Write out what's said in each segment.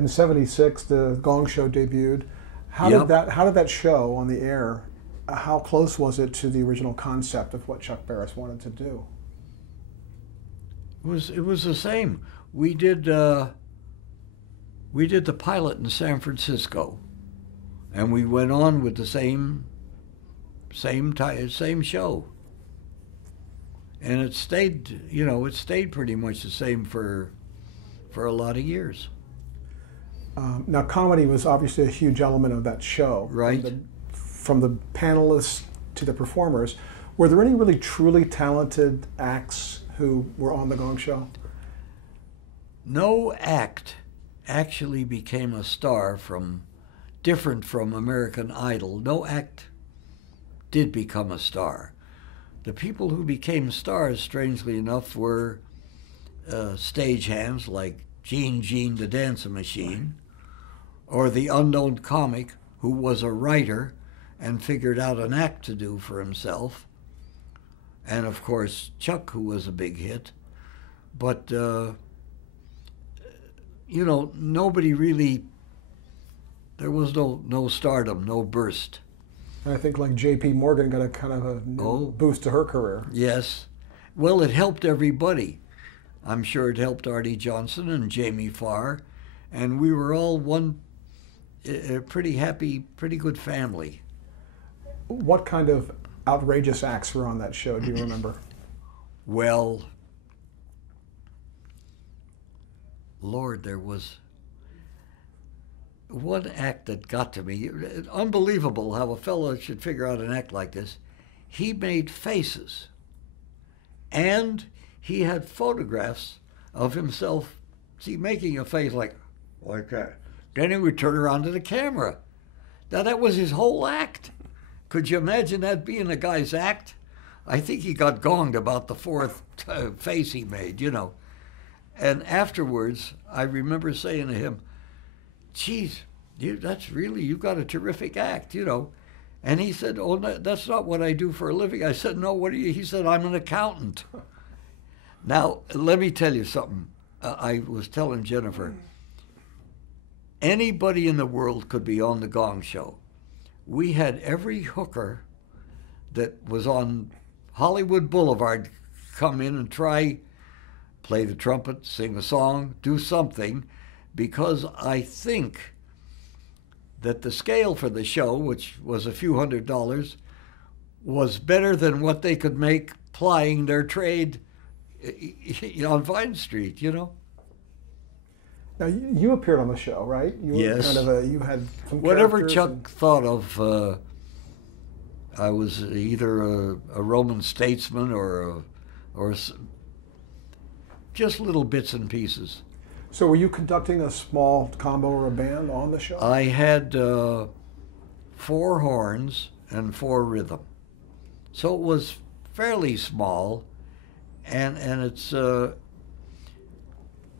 In '76, the Gong Show debuted. Yep. How did that show on the air? How close was it to the original concept of what Chuck Barris wanted to do? It was the same. We did the pilot in San Francisco, and we went on with the same show, and it stayed pretty much the same for a lot of years. Now, comedy was obviously a huge element of that show. Right. From the panelists to the performers. Were there any really truly talented acts who were on the Gong Show? No act actually became a star different from American Idol. No act did become a star. The people who became stars, strangely enough, were stagehands like Gene the Dancing Machine, or the unknown comic who was a writer and figured out an act to do for himself, and of course Chuck, who was a big hit. But nobody really. There was no stardom, no burst. I think like J.P. Morgan got a kind of a boost to her career. Yes. Well, it helped everybody. I'm sure it helped Artie Johnson and Jamie Farr, and we were all one pretty happy, pretty good family. What kind of outrageous acts were on that show, do you remember? Well, Lord, there was one act that got to me. Unbelievable how a fellow should figure out an act like this. He made faces, and he had photographs of himself, making a face like that. Then he would turn around to the camera. Now, that was his whole act. Could you imagine that being a guy's act? I think he got gonged about the fourth face he made, And afterwards, I remember saying to him, geez, you've got a terrific act, And he said, oh, that's not what I do for a living. I said, no, what do you? He said, I'm an accountant. Now, let me tell you something. I was telling Jennifer, anybody in the world could be on the Gong Show. We had every hooker that was on Hollywood Boulevard come in and play the trumpet, sing a song, do something, because I think that the scale for the show, which was a few $100s, was better than what they could make plying their trade on Vine Street, Now, you appeared on the show, right? Yes. You had some whatever characters Chuck thought of, I was either a Roman statesman or just little bits and pieces. So were you conducting a small combo or a band on the show? I had 4 horns and 4 rhythm. So it was fairly small, and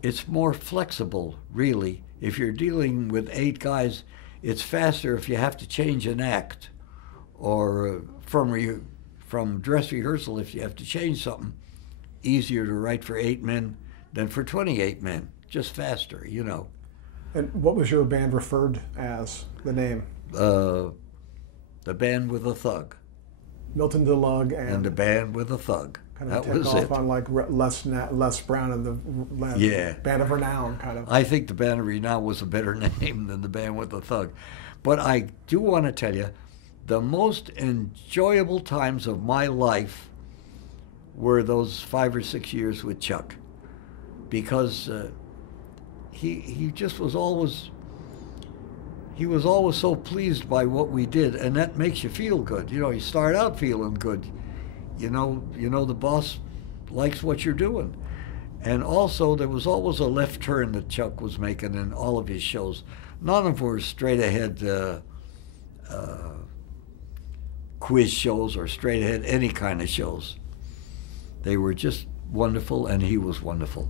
it's more flexible, really. If you're dealing with 8 guys, it's faster if you have to change an act, or from dress rehearsal if you have to change something. Easier to write for 8 men than for 28 men. Just faster, And what was your band referred as, the name? The Band with a Thug. Milton Delugg and the Band with a Thug. Kind of that take was off it. on like Les Brown and the Band of Renown, kind of. I think the Band of Renown was a better name than the Band with a Thug. But I do want to tell you, the most enjoyable times of my life were those 5 or 6 years with Chuck, because he just was always so pleased by what we did, and that makes you feel good. You start out feeling good. You know the boss likes what you're doing. And also, there was always a left turn that Chuck was making in all of his shows. None of them were straight ahead quiz shows or straight ahead any kind of shows. They were just wonderful, and he was wonderful.